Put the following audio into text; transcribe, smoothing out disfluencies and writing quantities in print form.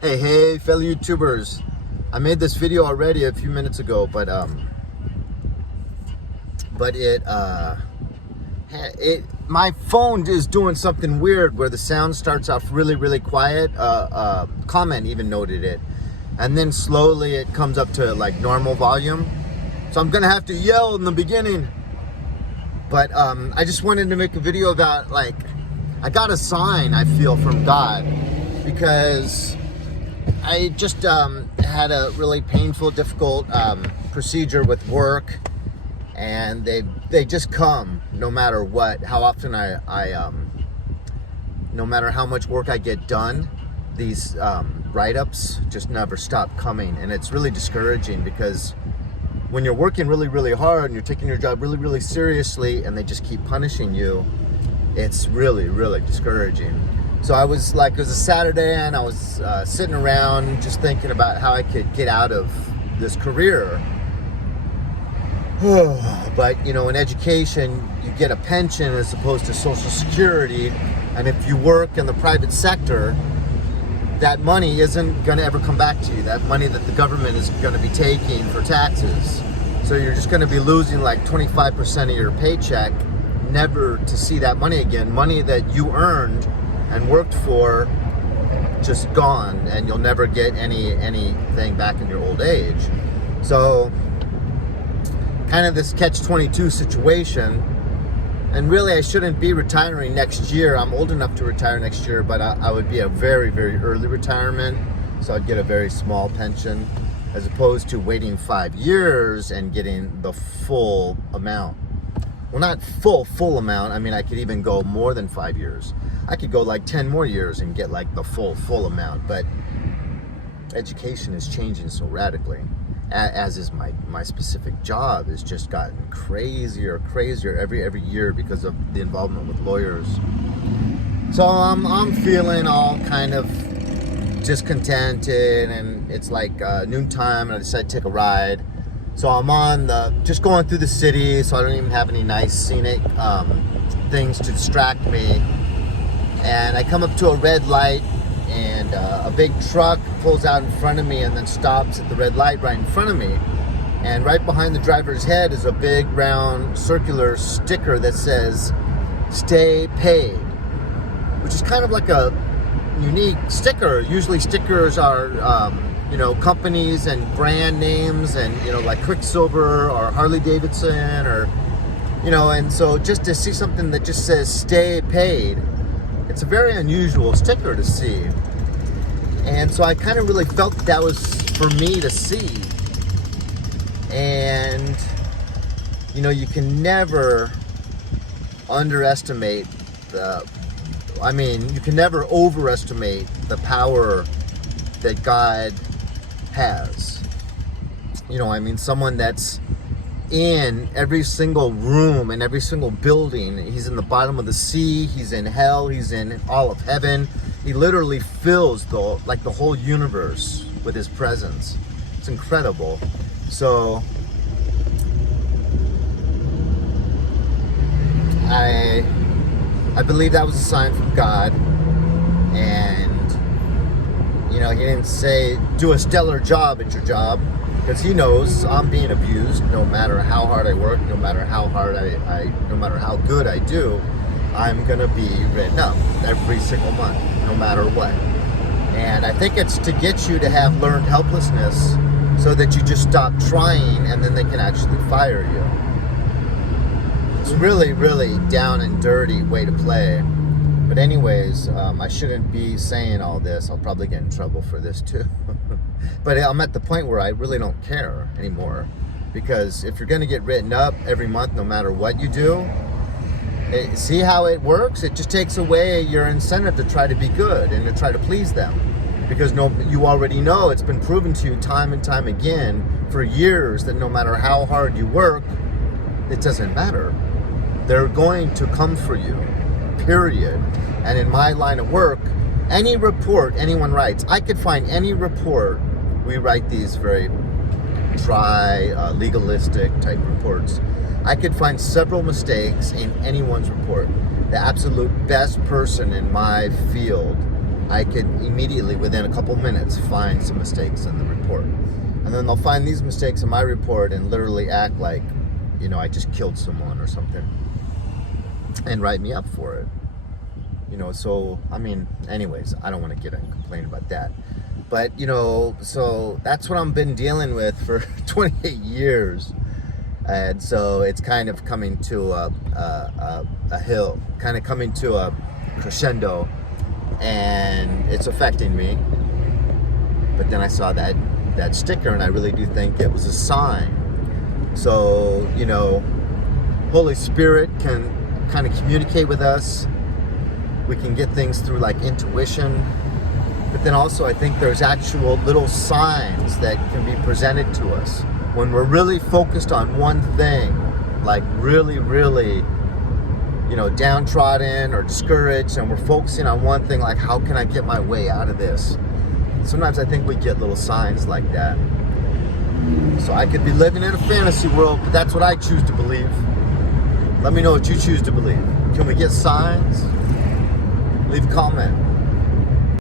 Hey, fellow YouTubers. I made this video already a few minutes ago, but my phone is doing something weird where the sound starts off really quiet. Comment even noted it, and then slowly it comes up to like normal volume. So I'm gonna have to yell in the beginning. But I just wanted to make a video about, like, I got a sign, I feel, from God, because I just had a really painful, difficult procedure with work, and they just come no matter what, how often no matter how much work I get done, these write-ups just never stop coming, and it's really discouraging because when you're working really hard and you're taking your job really seriously and they just keep punishing you, it's really discouraging. So I was like, it was a Saturday and I was sitting around just thinking about how I could get out of this career. But you know, in education, you get a pension as opposed to Social Security. And if you work in the private sector, that money isn't going to ever come back to you. That money that the government is going to be taking for taxes. So you're just going to be losing like 25% of your paycheck, never to see that money again. Money that you earned and worked for, just gone, and you'll never get anything back in your old age. So kind of this catch-22 situation. And really, I shouldn't be retiring next year. I'm old enough to retire next year, but I would be a very early retirement. So I'd get a very small pension, as opposed to waiting 5 years and getting the full amount. Well, not full amount. I mean, I could even go more than 5 years. I could go like 10 more years and get like the full amount. But education is changing so radically, as is my specific job. Has just gotten crazier every year because of the involvement with lawyers. So I'm feeling all kind of discontented, and it's like noontime, and I decided to take a ride. So I'm just going through the city, so I don't even have any nice scenic things to distract me. And I come up to a red light, and a big truck pulls out in front of me and then stops at the red light right in front of me. And right behind the driver's head is a big round circular sticker that says "Stay Paid," which is kind of like a unique sticker. Usually stickers are companies and brand names, and like Quicksilver or Harley Davidson, or and so just to see something that just says "Stay Paid," it's a very unusual sticker to see. And so I kind of really felt that was for me to see. And you can never underestimate you can never overestimate the power that God has. Someone that's in every single room, in every single building. He's in the bottom of the sea, he's in hell, he's in all of heaven. He literally fills the whole universe with his presence. It's incredible. So I believe that was a sign from God. And he didn't say do a stellar job at your job, because he knows I'm being abused. No matter how hard I work, no matter how no matter how good I do, I'm gonna be written up every single month, no matter what. And I think it's to get you to have learned helplessness, so that you just stop trying, and then they can actually fire you. It's really down and dirty way to play. But anyways, I shouldn't be saying all this. I'll probably get in trouble for this too. But I'm at the point where I really don't care anymore. Because if you're going to get written up every month, no matter what you do, see how it works? It just takes away your incentive to try to be good and to try to please them. Because you already know, it's been proven to you time and time again for years that no matter how hard you work, it doesn't matter. They're going to come for you. Period. And in my line of work, any report anyone writes, I could find any report. We write these very dry, legalistic type reports. I could find several mistakes in anyone's report. The absolute best person in my field I could immediately, within a couple minutes, find some mistakes in the report. And then they'll find these mistakes in my report and literally act like, you know, I just killed someone or something and write me up for it. You know, so, I mean, anyways, I don't want to get and complain about that. But, you know, so that's what I've been dealing with for 28 years. And so it's kind of coming to a hill, kind of coming to a crescendo, and it's affecting me. But then I saw that sticker, and I really do think it was a sign. So, you know, Holy Spirit can kind of communicate with us. We can get things through like intuition. But then also I think there's actual little signs that can be presented to us when we're really focused on one thing, like really, really, you know, downtrodden or discouraged, and we're focusing on one thing, like how can I get my way out of this? Sometimes I think we get little signs like that. So I could be living in a fantasy world, but that's what I choose to believe. Let me know what you choose to believe. Can we get signs? Leave a comment.